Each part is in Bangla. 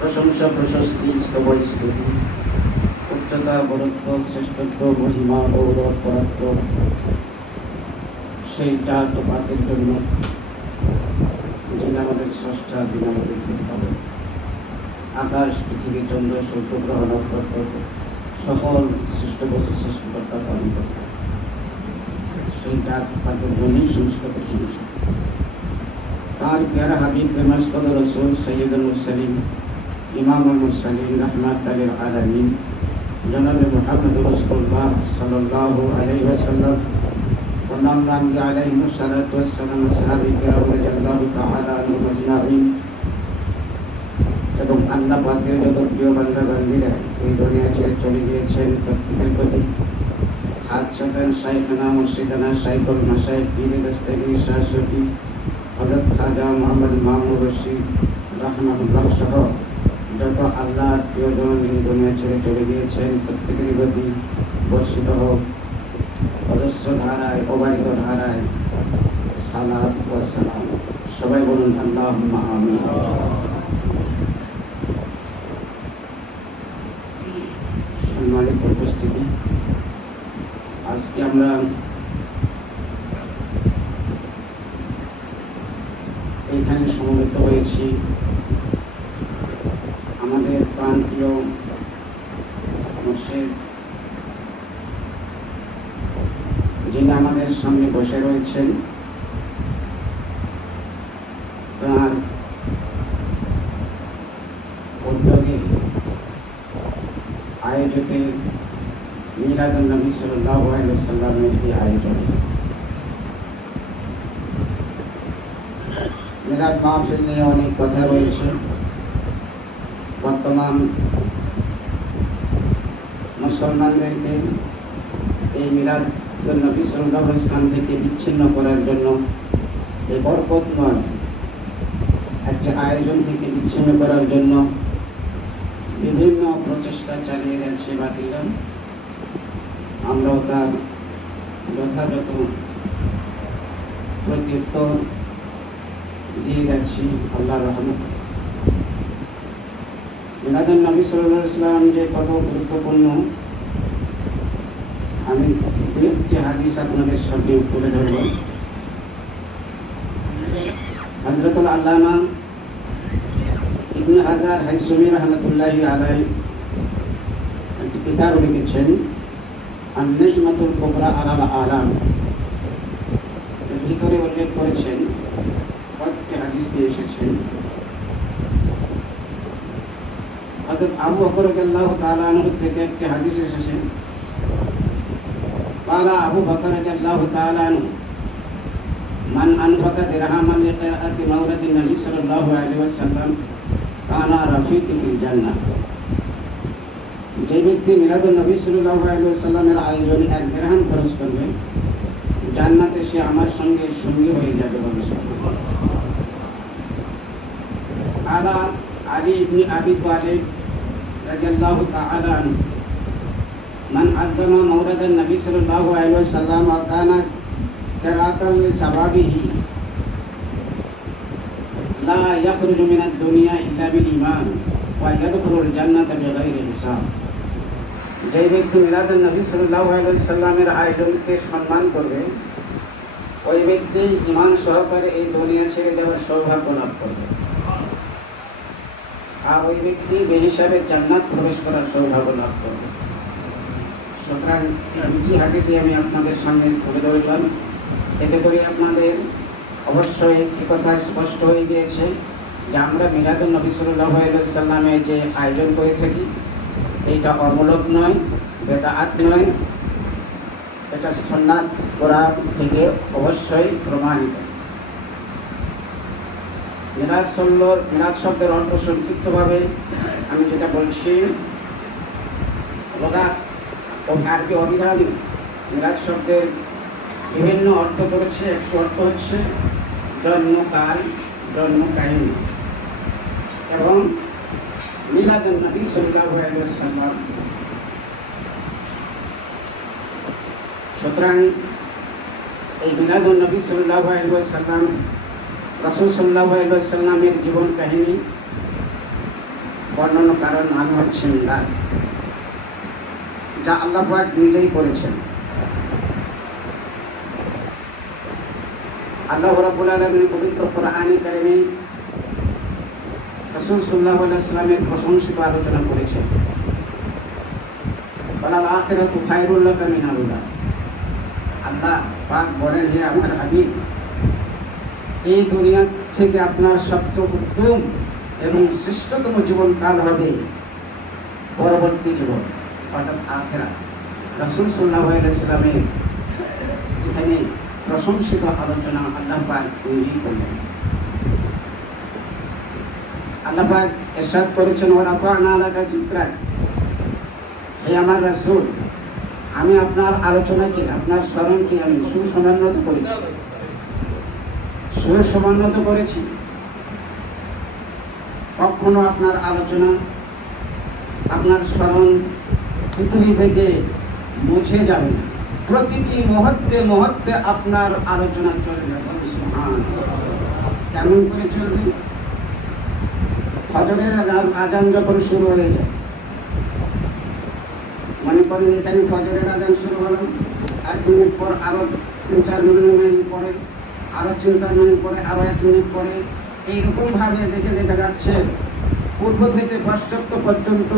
প্রশংসা প্রশস্তি স্তবই স্তুতি উচ্চতা বরত্ব শ্রেষ্ঠত্ব মহিমা গৌরব পরাক্রম সেই জাত পাকের জন্য যিনি আমাদের স্রষ্টা যিনি আমাদের প্রতিপালক। আকাশ পৃথিবী চন্দ্র সূর্য গ্রহ নক্ষত্র সকল সৃষ্ট বস্তু সৃষ্টিকর্তা পালন করত সেই জাত পাকের জন্যই সমস্ত প্রশংসা। তার প্যারা হাবিব প্রেমাস্পদ রসুল সৈয়দুল মুরসালিন ইমামুল মুরসালিন রাহমাতাল লিল আলামিন জনাব মুহাম্মদ রাসূলুল্লাহ সাল্লাল্লাহু আলাইহি ওয়াসাল্লাম ওনার আলাইহিস সালাতু ওয়াস সালাম সাহাবী কিরাম রাদিয়াল্লাহু তাআলা আনহুম আজমাইন এবং আল্লাহ পাকের যত প্রিয় বান্দা বান্দীরা এই দুনিয়া ছেড়ে চলে গিয়েছেন প্রত্যেকের প্রতি হাত চাটান শাইখানা মুর্শিদানা শাইখুল মাশায়েখ পীর দস্তগীর শাহ শফি হযরত খাজা মুহাম্মদ মামুন রশিদ রাহমাতুল্লাহ সহ যত আল্লাহর প্রিয়জন এই দুনিয়া ছেড়ে চলে গিয়েছেন প্রত্যেকেরই প্রতি বর্ষিত হোক অজস্র ধারায় অবারিত ধারায় সালাত ওয়া সালাম। সবাই বলুন আল্লাহুম্মা আমিন। সম্মানিত উপস্থিতি, আজকে আমরা এখানে সমবেত হয়েছি আমাদের প্রাণপ্রিয় মুর্শিদ যিনি আমাদের সামনে বসে রয়েছেন, তার উদ্যোগে আয়োজিত মিলাদুন নবী সাল্লাল্লাহু আলাইহি ওয়াসাল্লামের এই আয়োজন। মিলাদ মাহফিল নিয়ে অনেক কথা রয়েছে। বর্তমান মুসলমানদেরকে এই মিলাদুন নবী সাল্লাল্লাহু আলাইহি ওয়াসাল্লাম থেকে বিচ্ছিন্ন করার জন্য, এই বরকতময় একটা আয়োজন থেকে বিচ্ছিন্ন করার জন্য বিভিন্ন প্রচেষ্টা চালিয়ে যাচ্ছে বাতিলরা। আমরাও তার যথাযথ প্রত্যুত্তর দিয়ে যাচ্ছি আল্লাহর রহমতে। মিলাদুন নবী সাল্লাল্লাহু আলাইহি ওয়াসাল্লাম যে কত গুরুত্বপূর্ণ, আমি একটি হাদিস আপনাদের সামনে তুলে ধরব। হযরতুল আল্লামা ইবনে হাজার হাইসুমী রাহমাতুল্লাহি আলাইহি একটি কিতাব লিখেছেন আন-নি'মাতুল কুবরা আলাল আলাম। এর ভিতরে উল্লেখ করেছেন কয়েকটি হাদিস দিয়ে এসেছেন। হযরত আবু বকর রাদিয়াল্লাহু তাআলা আনহু থেকে একটি হাদিস এসেছে। قال أبو بكر رضي الله تعالى عنه من أنفق درهما لقراءة مولد النبي صلى الله عليه وسلم كان رفيقه في الجنة। যে ব্যক্তি মিলাদুন নবী সাল্লাল্লাহু আলাইহি ওয়াসাল্লামের আয়োজনে এক দিরহাম খরচ করবে, জান্নাতে সে আমার সঙ্গে সঙ্গী হয়ে যাবে বলে আলা আলী ইবনে আবি তালিব রাদিয়াল্লাহু তাআলা আনহু من عظم مولد النبي صلى الله عليه وسلم وكان قراءة لثوابه لا يخرج من الدنيا إلا بالإيمان ويدخل الجنة بغير حساب। যে ব্যক্তি মিলাদুন নবী সাল্লাল্লাহু আলাইহি ওয়াসাল্লামের আয়োজনকে সম্মান করবে, ওই ব্যক্তি ঈমান সহকারে এই দুনিয়া ছেড়ে যাওয়ার সৌভাগ্য লাভ করবে, আর ওই ব্যক্তি বেহিসাবে জান্নাত প্রবেশ করার সৌভাগ্য লাভ করবে। সুতরাং দুটি হাদিসই আমি আপনাদের সামনে তুলে ধরলাম। এতে করে আপনাদের অবশ্যই এই কথা স্পষ্ট হয়ে গিয়েছে যে আমরা মিলাদুন নবী সাল্লাল্লাহু আলাইহি ওয়াসাল্লামের যে আয়োজন করে থাকি এইটা অমূলক নয়, বেদাত নয়, এটা সুন্নাত কোরআন থেকে অবশ্যই প্রমাণিত। মিলাদ শব্দের অর্থ সংক্ষিপ্তভাবে আমি যেটা বলছি, আরবি অভিধানে মিলাদ শব্দের বিভিন্ন অর্থ করেছে। একটি অর্থ হচ্ছে জন্মকাল, জন্ম কাহিনী, এবং মিলাদুন নবী সাল্লাল্লাহু আলাইহি ওয়াসাল্লাম। সুতরাং এই মিলাদুন নবী সাল্লাল্লাহু আলাইহি ওয়াসাল্লাম, রাসূল সাল্লাল্লাহু আলাইহি ওয়াসাল্লামের জীবন কাহিনী বর্ণনার কারণ নাম হচ্ছে মিলাদ, যা আল্লাহ পাক নিজেই করেছেন। আল্লাহ রাব্বুল আলামিন পবিত্র কোরআনে কারিমে রাসূল সাল্লাল্লাহু আলাইহি ওয়াসাল্লামের প্রশংসিত আলোচনা করেছেন। ওয়ালাল আখিরাতু খায়রুল লাকা মিনাল উলা। আল্লাহ পাক বলেন, হে আমার হাবিব, এই দুনিয়া থেকে আপনার সবচেয়ে উত্তম এবং শ্রেষ্ঠতম জীবনকাল হবে পরবর্তী জীবন, অর্থাৎ আখিরাত। রাসূল সাল্লাল্লাহু আলাইহি ওয়াসাল্লামের এখানে প্রশংসিত আলোচনা আল্লাহ পাক নিজেই করলেন। আল্লাহ পাক ইরশাদ করেছেন, ওয়া রাফা'না লাকা যিকরাক। হে আমার রাসূল, আমি আপনার আলোচনাকে, আপনার স্মরণকে আমি সুসমান্বিত করেছি, সুসমান্বিত করেছি। কখনো আপনার আলোচনা, আপনার স্মরণ পৃথিবী থেকে মুছে যাবে না। প্রতিটি মুহূর্তে মুহূর্তে আপনার আলোচনা চলবে। কেমন করে চলবে? ফজরের আজান যখন শুরু হয়ে যায়, মনে করেন এখানে ফজরের আজান শুরু হলো, 1 মিনিট পর আরো 3-4 মিনিট পরে, আরো 3-4 মিনিট পরে, আরো 1 মিনিট পরে, এইরকম ভাবে দেখে দেখা যাচ্ছে পূর্ব থেকে পশ্চাৎ পর্যন্ত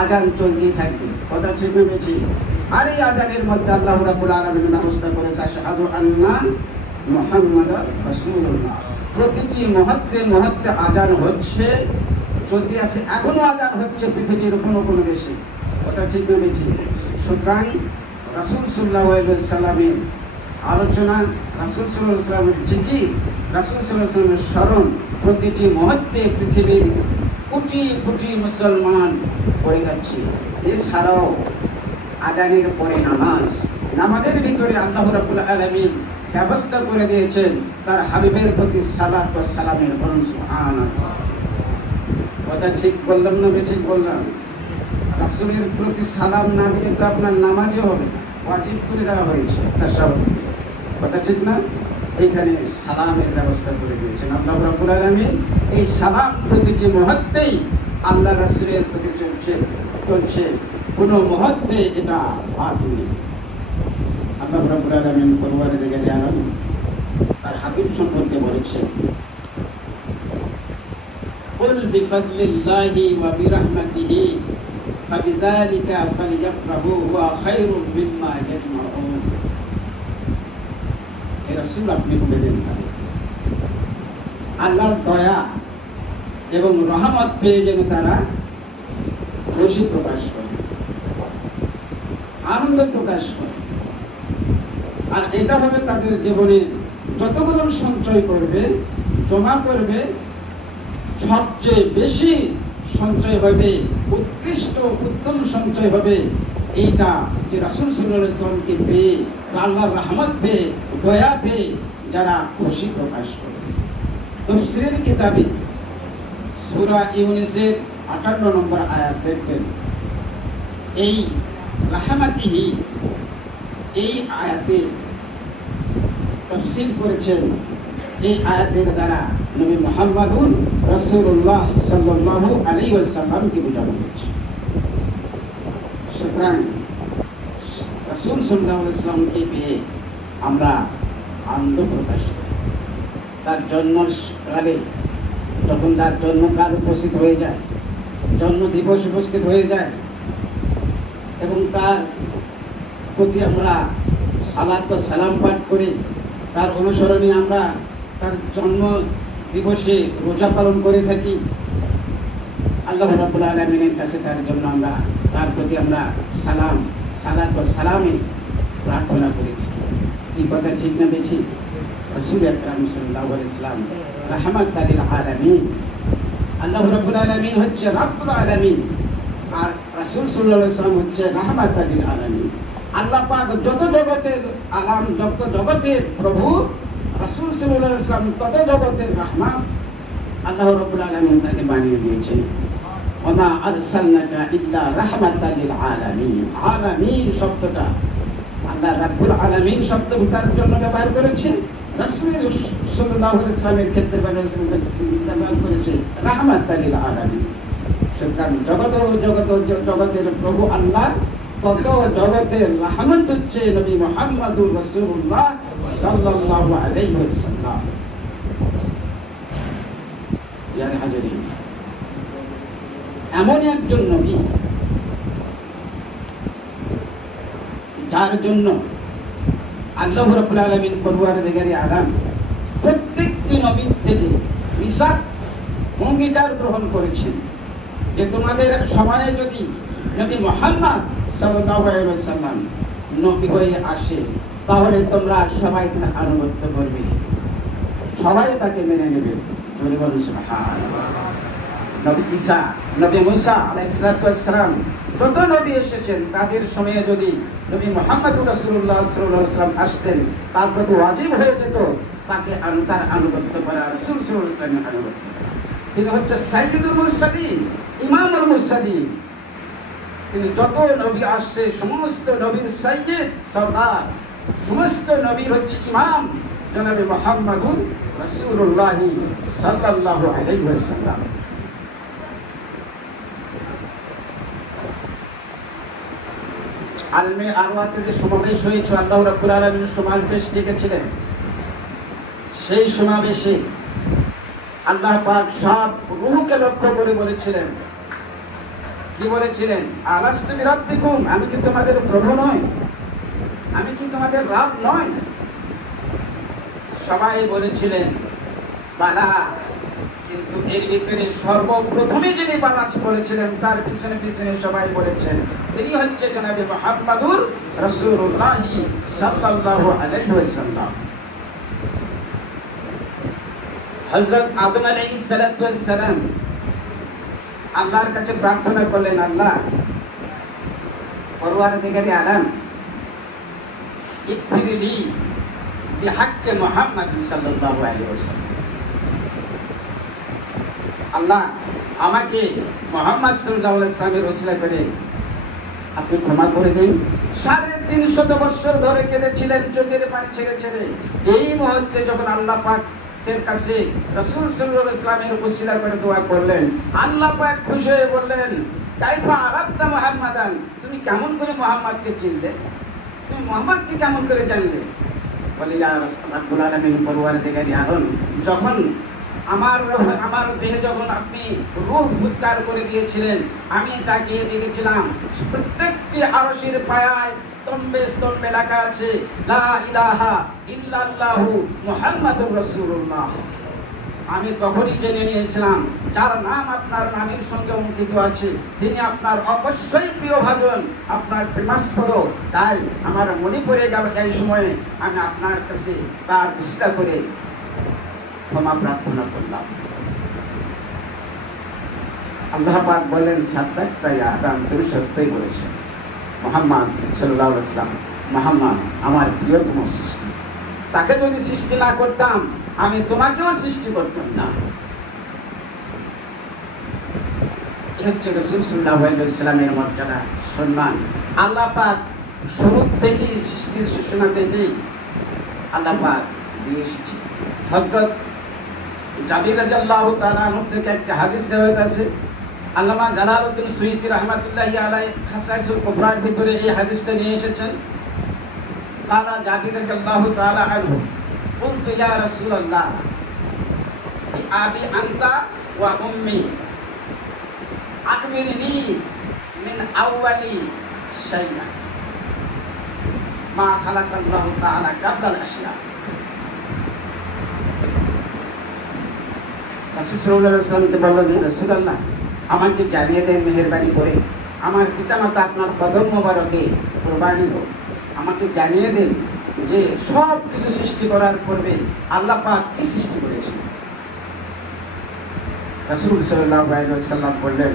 আজান চলতেই থাকবে। কথা ঠিক ভেবেছি। আর এই আজানের মধ্যে আল্লাহ রাব্বুল আলামিন ব্যবস্থা করেছে আশহাদু আন্না মুহাম্মাদার রাসূলুল্লাহ। প্রতিটি মুহূর্তে মুহূর্তে আজান হচ্ছে, চলতে আছে, এখনো আজান হচ্ছে পৃথিবীর কোনো দেশে। কথা ঠিক ভেবেছি। সুতরাং রাসূল সাল্লাল্লাহু আলাইহি ওয়াসাল্লামের আলোচনা, রাসূল সাল্লাল্লাহু আলাইহি ওয়াসাল্লামের জিকির, রাসূল সাল্লাল্লাহু আলাইহি ওয়াসাল্লামের স্মরণ প্রতিটি মুহূর্তে পৃথিবীর কোটি কোটি মুসলমান করে যাচ্ছে। এছাড়াও আজানের পরে নামাজের ভিতরে আল্লাহ রাব্বুল আলামিন ব্যবস্থা করে দিয়েছেন তার হাবিবের প্রতি সালাত ও সালামের। বলুন সুবহানাল্লাহ। কথা ঠিক বললাম না ঠিক বললাম? রাসূলের প্রতি সালাম না দিলে তো আপনার নামাজই হবে না, ওয়াজিব করে দেওয়া হয়েছে তাশাহুদ। কথা ঠিক না? এইখানে সালামের ব্যবস্থা করে দিয়েছেন আল্লাহ রাব্বুল আলামিন। এই সালাম প্রতিটি মুহূর্তেই আল্লাহ রাসূলের প্রতি চলছে, কোনো মুহূর্তে এটা বাদ নেই। আল্লাহ রাব্বুল আলামিন কোরআনে দেখেন তার হাবিব সম্পর্কে বলেছেন, কুল বিফাদলিল্লাহি ওয়া বিরহমাতিহি ফাবিযালিকা ফালইফরাহু ওয়া খায়রুম মিম্মা ইয়াজমাউন। হে রাসূল, আপনি বলেন আল্লাহর দয়া এবং রহমত পেয়ে যেন তারা খুশি প্রকাশ করে, আনন্দ প্রকাশ করে। আর এটা হবে তাদের জীবনে যতগুলো সঞ্চয় করবে, জমা করবে, সবচেয়ে বেশি সঞ্চয় হবে, উৎকৃষ্ট উত্তম সঞ্চয় হবে এইটা যে রাসূল সাল্লাল্লাহু আলাইহি ওয়াসাল্লামকে পেয়ে, আল্লাহর রহমত পেয়ে, দয়া পেয়ে যারা খুশি প্রকাশ করে। তাফসীরের কিতাবে সূরা ইউনূসের 58 নম্বর আয়াত দেখবেন। এই রাহমাতিহি, এই আয়াতে তাফসীর করেছেন, এই আয়াতের দ্বারা নবী মুহাম্মদুর রাসূলুল্লাহ সাল্লাল্লাহু আলাইহি ওয়াসাল্লামকে বোঝানো হয়েছে। সুতরাং রাসূল সাল্লাল্লাহু আলাইহি ওয়াসাল্লামকে পেয়ে আমরা আনন্দ প্রকাশ করে। তার জন্মকালে যখন তার জন্মকাল উপস্থিত হয়ে যায়, জন্ম দিবস উপস্থিত হয়ে যায় এবং তার প্রতি আমরা সালাত ও সালাম পাঠ করি, তার অনুসরণে আমরা তার জন্ম দিবসে রোজা পালন করে থাকি। আল্লাহ রাব্বুল আলামিনের কাছে তার জন্য আমরা তার প্রতি আমরা সালাত ও সালামে প্রার্থনা করে থাকি। এই কথা ঠিক না বেশি? রাসূল আকরাম সাল্লাল্লাহু আলাইহি ওয়াসাল্লাম রাহমাতাল লিল আলামিন, আল্লাহ রাব্বুল আলামিন হচ্ছে রাব্বুল আলামিন, আর রাসূল সাল্লাল্লাহু আলাইহি ওয়াসাল্লাম হচ্ছে রাহমাতাল লিল আলামিন। আল্লাহ পাক যত জগতের আলাম, যত জগতের প্রভু, রাসূল সাল্লাল্লাহু আলাইহি ওয়াসাল্লাম তত জগতের রাহমাত। আল্লাহ রাব্বুল আলামিন তাকে বানিয়ে দিয়েছেন, ওমা আরসালনাকা ইল্লা রাহমাতাল লিল আলামিন। আলামিন শব্দটা আল্লাহ রাব্বুল আলামিন শব্দ তার জন্য ব্যবহার করেছেন, রাসূল সাল্লাল্লাহু আলাইহি ওয়াসাল্লামের ক্ষেত্রে ব্যবহার করেছে রাহমাতাল লিল আলামিন। সুতরাং জগতের প্রভু আল্লাহ, তত জগতের রহমত হচ্ছে নবী মুহাম্মদুর রাসূলুল্লাহ সাল্লাল্লাহু আলাইহি ওয়াসাল্লাম। ইয়ার হাজিরিন, এমন একজন নবী যার জন্য আল্লাহ রাব্বুল আলামিন পরওয়ারদিগারে আলাম প্রত্যেকটি নবীর থেকে মিসাক অঙ্গীকার গ্রহণ করেছেন যে তোমাদের সময়ে যদি নবী মুহাম্মদ সাল্লাল্লাহু আলাইহি ওয়াসাল্লাম নবী হয়ে আসে, তাহলে তোমরা সবাই তার আনুগত্য করবে, সবাই তাকে মেনে নেবে। সুবহানাল্লাহ। নবী ঈসা, নবী মুসা আলাইহিস সালাম, যত নবী এসেছেন তাদের সময়ে যদি নবী মুহাম্মদুর রাসূলুল্লাহ সাল্লাল্লাহু আলাইহি ওয়াসাল্লাম আসতেন, তার প্রতি ওয়াজিব হয়ে যেত তাকে তার আনুগত্য করা, রাসূল সাল্লাল্লাহু আলাইহি ওয়াসাল্লামের আনুগত্য করা। তিনি হচ্ছে সাইয়্যিদুল মুরসালিন, ইমামুল মুরসালিন। তিনি যত নবী আসছে সমস্ত নবীর সাইয়্যিদ, সরদার, সমস্ত নবীর হচ্ছে ইমাম জনাবে মুহাম্মদুর রাসূলুল্লাহ সাল্লাল্লাহু আলাইহি ওয়াসাল্লাম। আলমে আরওয়াতে যে সমাবেশ হয়েছে, আল্লাহ রাব্বুল আলামিন সমাবেশ ডেকেছিলেন, সেই সমাবেশে আল্লাহ পাক সব রূহকে লক্ষ্য করে বলেছিলেন, কি বলেছিলেন? আলাস্তু বিরাব্বিকুম, আমি কি তোমাদের প্রভু নই? আমি কি তোমাদের রব নই? সবাই বলেছিলেন বালা, কিন্তু এর ভিতরে সর্বপ্রথমে যিনি বালা বলেছিলেন তার পিছনে পিছনে সবাই বলেছেন তিনি হচ্ছে জনাবে মুহাম্মদুর রাসূলুল্লাহ সাল্লাল্লাহু আলাইহি ওয়াসাল্লাম। হযরত আদম আলাইহিস সালাতু ওয়াস সালাম আল্লাহর কাছে প্রার্থনা করলেন, আল্লাহ পরওয়ারদিগারে আলাম ইগফিরলি বিহাক্কি মুহাম্মদ সাল্লাল্লাহু আলাইহি ওয়াসাল্লাম। আল্লাহ আমাকে মুহাম্মদ সাল্লাল্লাহু আলাইহি ওয়াসাল্লামের ওসিলা করে আপনি ক্ষমা করে দিন। 350 বছর ধরে কেঁদেছিলেন চোখের পানি ছেড়ে ছেড়ে। এই মুহূর্তে যখন আল্লাহ পাকের কাছে রাসূল সাল্লাল্লাহু আলাইহি ওয়াসাল্লামের ওসিলা করে দোয়া করলেন, আল্লাহ পাক খুশি হয়ে বললেন, কাইফা আরাফতা মুহাম্মাদান, তুমি কেমন করে মুহাম্মদকে চিনলে? তুমি মুহাম্মদকে কেমন করে জানলে? বলে, ইয়া রাব্বুল আলামিন পরওয়ারদিগারে আলম, যখন আমার দেহে যখন আপনি রূহ উৎকার করে দিয়েছিলেন, আমি তাকিয়ে দেখেছিলাম প্রত্যেকটি আরশের পায়ায় স্তম্ভে স্তম্ভে লেখা আছে লা ইলাহা ইল্লাল্লাহু মুহাম্মাদুর রাসূলুল্লাহ। আমি তখনই জেনে নিয়েছিলাম যার নাম আপনার নামের সঙ্গে অঙ্কিত আছে তিনি আপনার অবশ্যই প্রিয় ভাজন, আপনার প্রেমাস্পদ। তাই আমার মনে পড়ে গেল এই সময়ে আমি আপনার কাছে তার বিস্তার করে ক্ষমা প্রার্থনা করলাম। আল্লাহ পাক বলেন, সাদ্দাকতা ইয়া আদম, তুমি সত্যই বলেছো মুহাম্মদ সাল্লাল্লাহু আলাইহি ওয়াসাল্লাম, মুহাম্মদ আমার প্রিয়তম সৃষ্টি। তাকে যদি সৃষ্টি না করতাম আমি তোমাকেও সৃষ্টি করতাম না। এই হচ্ছে রাসূল সাল্লাল্লাহু আলাইহি ওয়াসাল্লামের মর্যাদা, সম্মান। আল্লাহ পাক শুরু থেকে সৃষ্টির সূচনা থেকে আল্লাহ পাক দিয়ে এসেছে। হযরত জাবির রাদিয়াল্লাহু তাআলা আনহু থেকে একটা হাদিস রওয়ায়াত আছে, আল্লামা জালালউদ্দিন সুয়ুতী রাহমাতুল্লাহি আলাইহি খাসাইসুল কুবরার ভিতরে এই হাদিসটা নিয়ে এসেছেন। তাআলা জাবির রাদিয়াল্লাহু তাআলা আনহু কুলতু ইয়া রাসূলুল্লাহ বিআবি আনতা ওয়া উম্মি আকবিরনি মিন আউয়ালি শাইআ মা খালাকাল্লাহু তাআলা কাবলাল আশিয়া। রাসূল সাল্লাল্লাহু আলাইহি ওয়াসাল্লামকে বললেন, রাসূলুল্লাহ আমাকে জানিয়ে দেন মেহেরবানি করে, আমার পিতামাতা আপনার কদম মোবারকে কুরবানি হোক, আমাকে জানিয়ে দেন যে সব কিছু সৃষ্টি করার পূর্বে আল্লাহ পাক কি সৃষ্টি করেছেন। রাসূল সাল্লাল্লাহু আলাইহি ওয়াসাল্লাম বললেন,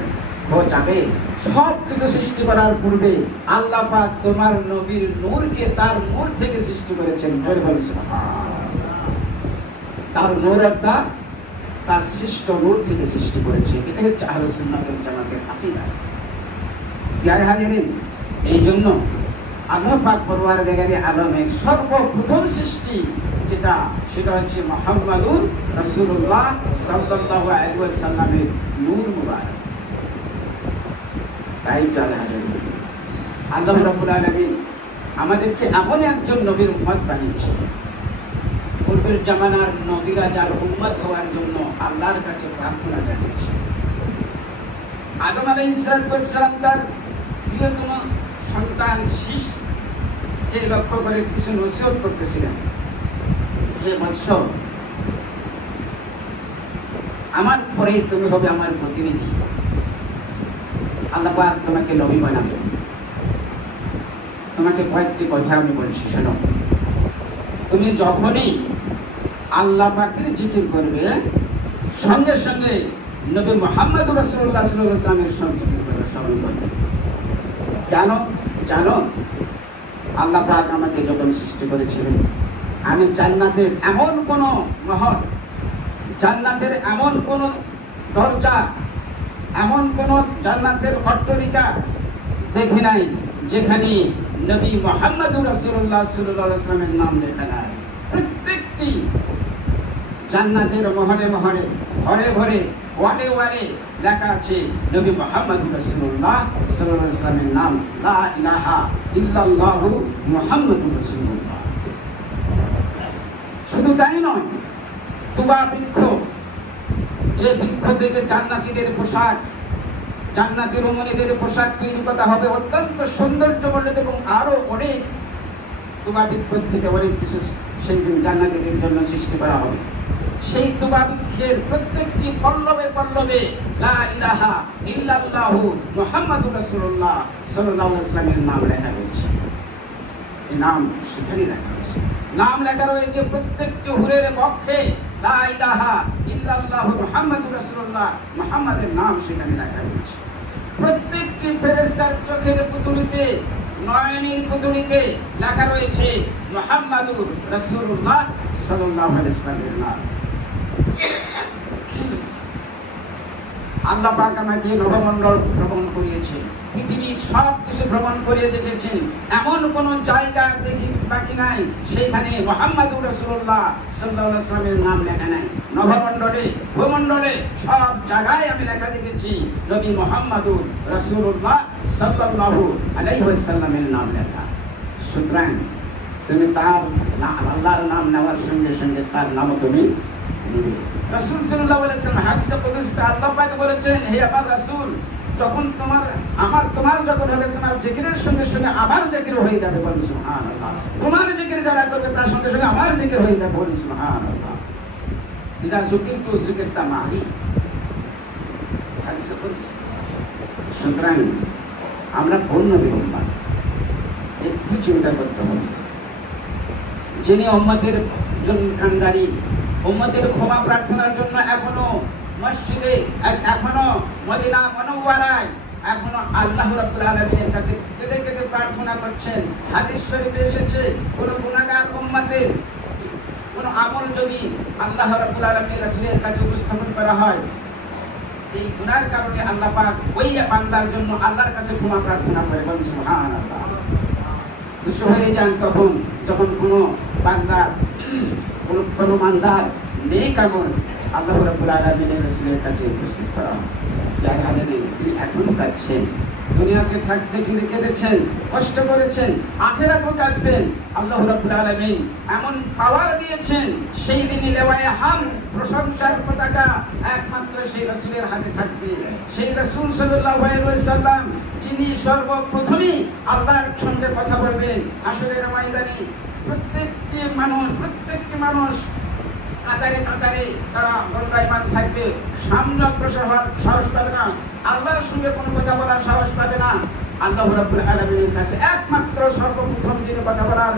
ও যাবে সব কিছু সৃষ্টি করার পূর্বে আল্লাহ পাক তোমার নবীর নূরকে তার নূর থেকে সৃষ্টি করেছেন। তার নূর অর্থাৎ তার সৃষ্ট নূর থেকে সৃষ্টি করেছে। এটা হচ্ছে আহলে সুন্নাত ওয়াল জামাতের আকীদা। প্রিয় হাজিরিন, এই জন্য আল্লাহ পাক পরওয়ারদিগারে আলমের সর্বপ্রথম সৃষ্টি যেটা, সেটা হচ্ছে মুহাম্মাদুর রাসূলুল্লাহ সাল্লাল্লাহু আলাইহি ওয়াসাল্লামের নূর মুবারক। তাই প্রিয় হাজিরিন, আল্লাহ রাব্বুল আলামিন আমাদেরকে এমন একজন নবীর উম্মত বানিয়েছেন, পূর্বের জামানার নবীরা যার উম্মত হওয়ার জন্য আল্লাহর কাছে প্রার্থনা জানিয়েছেন। আদম আলাইহিস সালাম তার প্রিয়তম সন্তান শীষকে লক্ষ্য করে কিছু নসিহত করতেছিলেন, হে বৎস, আমার পরেই তুমি হবে আমার প্রতিনিধি, আল্লাহ পাক তোমাকে নবী বানাবেন। তোমাকে কয়েকটি কথা আমি বলছি, শোনো। তুমি যখনই আল্লাহ পাকের জিকির করবে, সঙ্গে সঙ্গে নবী মুহাম্মদ রাসূলুল্লাহ সাল্লাল্লাহু আলাইহি ওয়াসাল্লামের জিকির করবে, স্মরণ করবে। কেন জানো? আল্লাহ পাক আমাকে যখন সৃষ্টি করেছিলেন, আমি জান্নাতের এমন কোন মহল, জান্নাতের এমন কোন দরজা, এমন কোন জান্নাতের অট্টালিকা দেখি নাই যেখানে নবী মুহাম্মদ রাসূলুল্লাহ সাল্লাল্লাহু আলাইহি ওয়াসাল্লামের নাম লেখা নাই। প্রত্যেকটি জান্নাতের মহলে মহলে, ঘরে ঘরে, ওয়ালে ওয়ালে লেখা আছে নবী মুহাম্মদ রাসূলুল্লাহ সাল্লাল্লাহু আলাইহি ওয়াসাল্লামের নাম, লা ইলাহা ইল্লাল্লাহু মুহাম্মাদুর রাসূলুল্লাহ। শুধু তাই নয়, তুবা বৃক্ষ, যে বৃক্ষ থেকে জান্নাতীদের পোশাক, জান্নাতের রমণীদের পোশাক তৈরি করা হবে, অত্যন্ত সৌন্দর্য বলে এবং আরো অনেক তুবা বৃক্ষ থেকে অনেক কিছু সেই জান্নাতীদের জন্য সৃষ্টি করা হবে। সেই তুবা বৃক্ষের প্রত্যেকটি পল্লবে পল্লবে লা ইলাহা ইল্লাল্লাহু মুহাম্মাদুর রাসূলুল্লাহ সাল্লাল্লাহু আলাইহি ওয়াসাল্লামের নাম লেখা রয়েছে। এই নাম সেখানে লেখা রয়েছে। নাম লেখা রয়েছে প্রত্যেকটি হুরের পক্ষে, লা ইলাহা ইল্লাল্লাহু মুহাম্মাদুর রাসূলুল্লাহ, মুহাম্মাদের নাম সেখানে লেখা রয়েছে। প্রত্যেকটি ফেরেশতার চোখের পুতুলিতে, নয়নের পুতুলিতে লেখা রয়েছে মুহাম্মাদুর রাসূলুল্লাহ সাল্লাল্লাহু আলাইহি ওয়াসাল্লামের নাম। আল্লাহ পাক আমাকে নবমণ্ডল ভ্রমণ করিয়েছেন, পৃথিবীর সব কিছু ভ্রমণ করিয়ে দেখেছেন, এমন কোন জায়গা দেখি বাকি নাই সেখানে মুহাম্মাদুর রাসূলুল্লাহ সাল্লাল্লাহু আলাইহি ওয়াসাল্লামের নাম লেখা নাই। নবমণ্ডলে, ভূমণ্ডলে সব জায়গায় আমি লেখা দেখেছি নবী মুহাম্মাদুর রাসূলুল্লাহ সাল্লাল্লাহু আলাইহি ওয়াসাল্লামের নাম লেখা। সুতরাং তুমি তার আল্লাহর নাম নেওয়ার সঙ্গে সঙ্গে তার নামও তুমি রাসূল সাল্লাল্লাহু আলাইহি ওয়াসাল্লাম হাদিসে কুদসিতে আল্লাহ পাক বলেছেন, হে আমার রাসূল, যখন তোমার যখন হবে, তোমার জিকিরের সঙ্গে সঙ্গে আমার জিকির হয়ে যাবে, বলেন সুবহানাল্লাহ। তোমার জিকির যারা করবে তার সঙ্গে সঙ্গে আমার জিকির হয়ে যাবে, বলেন সুবহানাল্লাহ। ইজা যুকিরতু যুকিরতা মাহি, হাদিসে কুদসি। সুতরাং আমরা পূর্ণ বিম্মান একটু চিন্তা করতে হবে, যিনি উম্মতের কান্ডারি, উম্মতের ক্ষমা প্রার্থনার জন্য এখনো মসজিদে, এখনো মদিনা মুনাওয়ারায়, এখনো আল্লাহ রাব্বুল আলামিনের কাছে কেঁদে কেঁদে প্রার্থনা করছেন। হাদিস শরীফে এসেছে, কোন গুনাহগার উম্মতের কোন আমল যদি আল্লাহ রাব্বুল আলামিনের রাসূলের কাছে উপস্থাপন করা হয়, এই গুনার কারণে আল্লাহ পাক ওই বান্দার জন্য আল্লাহর কাছে ক্ষমা প্রার্থনা করে, বলেন সুবহানাল্লাহ। খুশি হয়ে যান তখন যখন কোনো বান্দার, কোনো বান্দার নেক আমল আল্লাহ রাব্বুল আলামিনের রাসূলের কাছে উপস্থিত করা হয়। যার হাতে তিনি এখন কাঁদছেন, দুনিয়াতে থাকতে কেঁদেছেন, কষ্ট করেছেন, আখিরাতেও কাটবেন। আল্লাহ রাব্বুল আলামিন এমন পাওয়ার দিয়েছেন, সেই দিনই লেওয়ায়ে হামদ, প্রশংসার পতাকা একমাত্র সেই রাসূলের হাতে থাকবে। সেই রাসূল সাল্লাল্লাহু আলাইহি ওয়াসাল্লাম যিনি সর্বপ্রথমই আল্লাহর সঙ্গে কথা বলবেন হাসরের ময়দানে। প্রত্যেকটি মানুষ কাতারে কাতারে তারা দণ্ডায়মান থাকবে, সামনে অগ্রসর হওয়ার সাহস পাবে না, আল্লাহর সঙ্গে কোনো কথা বলার সাহস পাবে না। আল্লাহ রাব্বুল আলামিনের কাছে একমাত্র সর্বপ্রথম যিনি কথা বলার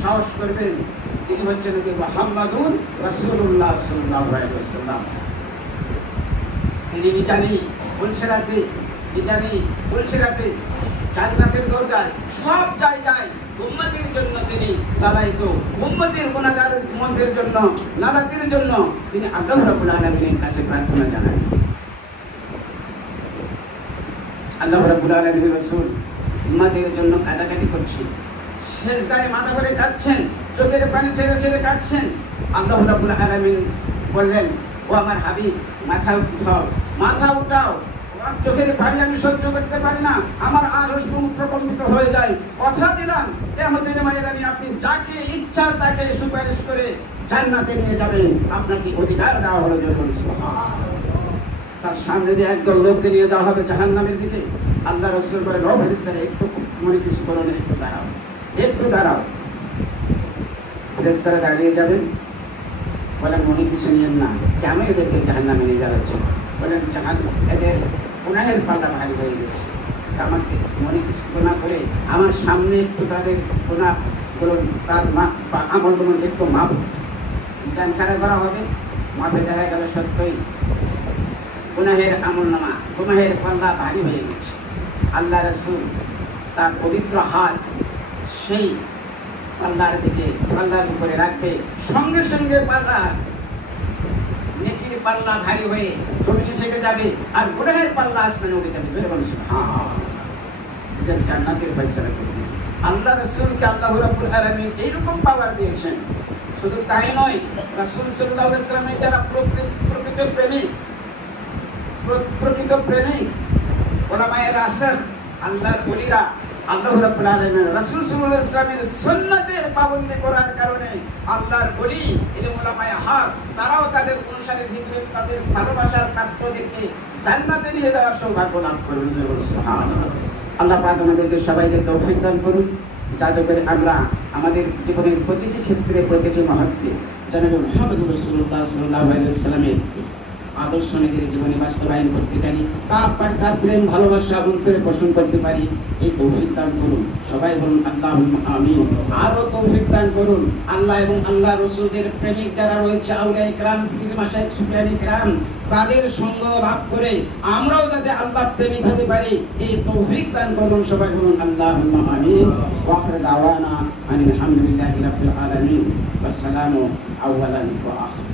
সাহস করবেন তিনি হচ্ছেন নবী মুহাম্মদুর রাসূলুল্লাহ সাল্লাল্লাহু আলাইহি ওয়াসাল্লাম। তিনি বলছেন জান্নাতের দরজায় সব জায়গায় উম্মতের জন্য তিনি লালায়িত, উম্মতের গুনাহগার উম্মতের জন্য, নাজাতের জন্য তিনি আল্লাহ রাব্বুল আলামিনের কাছে প্রার্থনা জানান। আল্লাহ রাব্বুল আলামিনের রাসূল উম্মতের জন্য কাঁদাকাটি করছেন, সেজদায় মাথা ভরে কাঁদছেন, চোখের পানি ছেড়ে ছেড়ে কাঁদছেন। আল্লাহ রাব্বুল আলামিন বললেন, ও আমার হাবিব, মাথা উঠাও, চোখের পানি আমি সহ্য করতে পারি না, আমার আরশ প্রকম্পিত হয়ে যায়। কথা দিলাম কিয়ামতের ময়দানে আপনি যাকে ইচ্ছা তাকে সুপারিশ করে জান্নাতে নিয়ে যাবেন, আপনাকে অধিকার দেওয়া হলো। তার সামনে দিয়ে একদল লোককে নিয়ে যাওয়া হবে জাহান্নামের দিকে। আল্লাহ রাসূল বলেন, ও ফেরেশতারা, একটু মনে কিছু করো না, একটু দাঁড়াও। ফেরেশতারা দাঁড়িয়ে যাবেন, বলেন মনে কিছু নিয়েন না, কেন এদেরকে জাহান্নামে নিয়ে যাওয়া হচ্ছে? বলেন এদের গুনাহের পাল্লা ভারী হয়ে গেছে, আমাকে মনে কিছু গুনাহ করে আমার সামনে একটু তাদের গুনাহগুলো, তার আমলগুলো একটু মাপ মিজান খাড়া করা হবে। মাপে দেখা গেল সত্যই গুনাহের আমলনামা, গুনাহের পাল্লা ভারী হয়ে গেছে। আল্লাহ রাসূল তার পবিত্র হাত সেই পাল্লার উপরে রাখবে, সঙ্গে সঙ্গে নেকির পাল্লা ভারী হয়ে জমিনে থেকে যাবে, আর গুনাহের পাল্লা আসমানে উঠে যাবে। জান্নাতের ফয়সালা করবে। আল্লাহ রাসূলকে আল্লাহ রাব্বুল আলামিন এইরকম পাওয়ার দিয়েছেন। শুধু তাই নয়, রাসূল সাল্লাল্লাহু আলাইহি ওয়াসাল্লামের যারা প্রকৃত প্রেমিক উলামায়ে রাসিখ, আল্লাহর ওলিরা, আল্লাহ রাব্বুল আলামিন রাসূল সাল্লাল্লাহু আলাইহি ওয়াসাল্লামের সুন্নাতের পাবন্দি করার কারণে আল্লাহর ওলি উলামায়ে হক তারাও তাদের অনুসারীর ভিতরে তাদের ভালোবাসার পাত্রদেরকে জান্নাতে নিয়ে যাওয়ার সৌভাগ্য লাভ করবেন। সুবহানাল্লাহ। আল্লাহ পাক আমাদেরকে সবাইকে তৌফিক দান করুন, যাতে করে আমরা আমাদের জীবনের প্রতিটি ক্ষেত্রে, প্রতিটি মুহূর্তে জনাবে মুহাম্মদ রাসূলুল্লাহ সাল্লাল্লাহু আলাইহি ওয়াসাল্লামের আদর্শ নিজের জীবনে বাস্তবায়ন করতে পারি, তার প্রেম ভালোবাসা অন্তরে পোষণ করতে পারি, এই তৌফিক দান করুন। সবাই বলুন আল্লাহুম্মা আমিন। আরো তৌফিক দান করুন। আল্লাহ এবং আল্লাহ রাসূলের প্রেমিক যারা রয়েছে, আউলিয়া ইকরাম, পীর মাশায়েখ, সুফিয়ান ইকরাম, তাদের সঙ্গ লাভ করে আমরাও যাতে আল্লাহ প্রেমিক হতে পারি, এই তৌফিক দান করুন। সবাই বলুন আল্লাহুম্মা আমিন। ওয়া আখিরু দাওয়ানা আনিল হামদুলিল্লাহি রাব্বিল আলামিন। ওয়াসসালামু আওয়ালান ওয়া আখিরান।